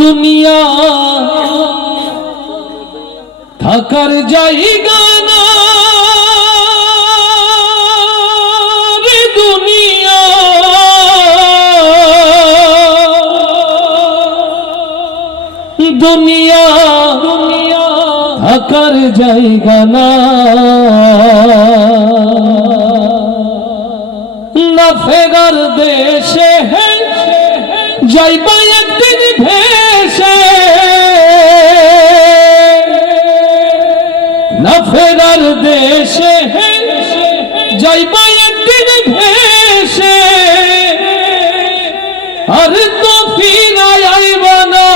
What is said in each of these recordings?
দুনিয়া থাকার জায়গা না রে দুনিয়া, দুনিয়া থাকার জায়গা না, না ফেরার দেশে যাইবা একদিন ভেসে, না ফেরার দেশে যাইবা একদিন ভেসে, আর তো ফিরাই আইবা না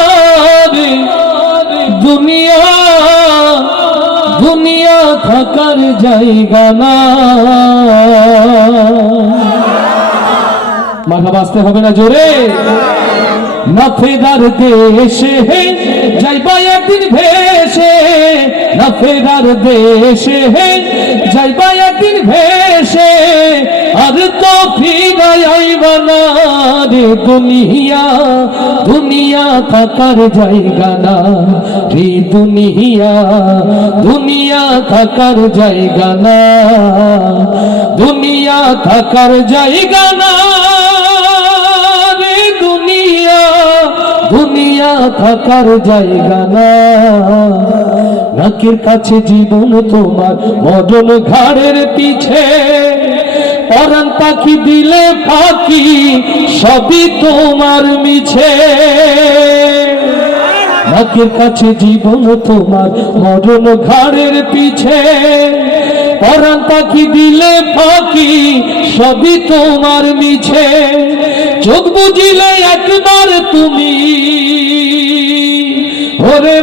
রে দুনিয়া, দুনিয়া থাকার জায়গা না। মাথা বাঁচতে হবে না জোরে। না ফেরার দেশে যাইবা একদিন ভেসে, না ফেরার দেশে যাইবা একদিন ভেসে, আর তো ফিরাই আইবা না রে দুনিয়া, দুনিয়া থাকার জায়গা না রে দুনিয়া, দুনিয়া থাকার জায়গা না, দুনিয়া থাকার জায়গা না রে দুনিয়া, দুনিয়া থাকার জায়গা না। নাকের কাছে জীবন তোমার, মরণ ঘাড়ের পিছে, পরাণ পাখি দিলে ফাঁকি, সবই তোমার মিছে। নাকের কাছে জীবন তোমার, মরণ ঘাড়ের পিছে, পরাণ পাখি দিলে ফাঁকি, সবই তোমার মিছে। চোখ বুঝিলে একবার তুমি ওরে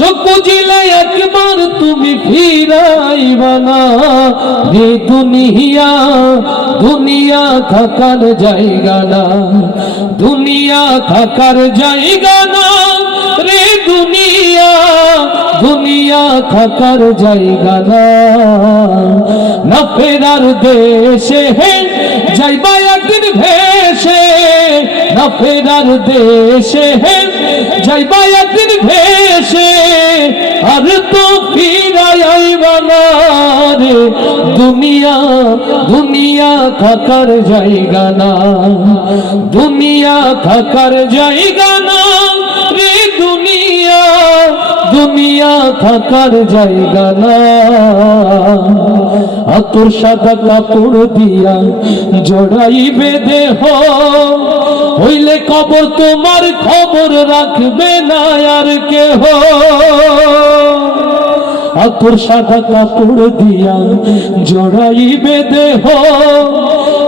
চোখ বুঝিলে একবার তুমি ফিরাইবা না রে দুনিয়া, দুনিয়া থাকার জায়গা না, দুনিয়া থাকার জায়গা না রে দুনিয়া, দুনিয়া থাকার জায়গা না। না ফেরার দেশে যাইবা একদিন ভেসে, না ফেরার দেশে যাইবা একদিন ভেসে, আর তো ফিরাই আইবা না রে দুনিয়া, দুনিয়া থাকার জায়গা না, দুনিয়া থাকার জায়গা না রে দুনিয়া, দুনিয়া থাকার জায়গা না। আতর সাদা কাপড় দিয়া জড়াইবে দেহ, হইলে কবর তোমার খবর রাখবে না আর কেহ। আতর সাদা কাপড় দিয়া জড়াইবে দেহ,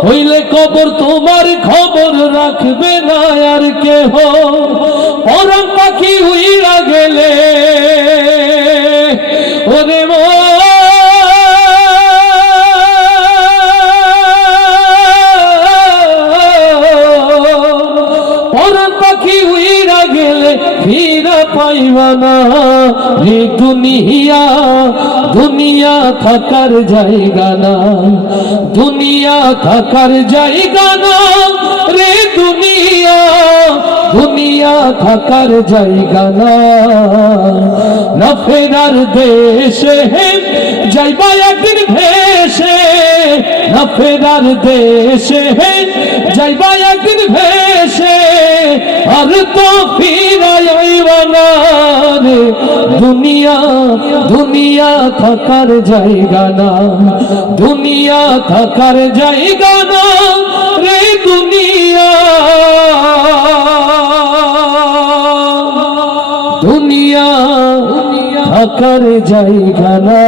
হইলে কবর তোমার খবর রাখবে না আর কেহ। পরাণ পাখি উইরা গেলে ওরে পরাণ পাখি উইরা গেলে ফিরা পাইবা না রে দুনিয়া, দুনিয়া থাকার জায়গা না, দুনিয়া থাকার জায়গা না রে দুনিয়া, দুনিয়া থাকার জায়গা না। না ফেরার দেশে যাইবা একদিন ভেসে, না ফেরার দেশে যাইবা একদিন ভেসে, আর তো ফিরাই আইবা না রে দুনিয়া, দুনিয়া থাকার জায়গা না, দুনিয়া থাকার জায়গা না রে দুনিয়া, দুনিয়া থাকার জায়গা না।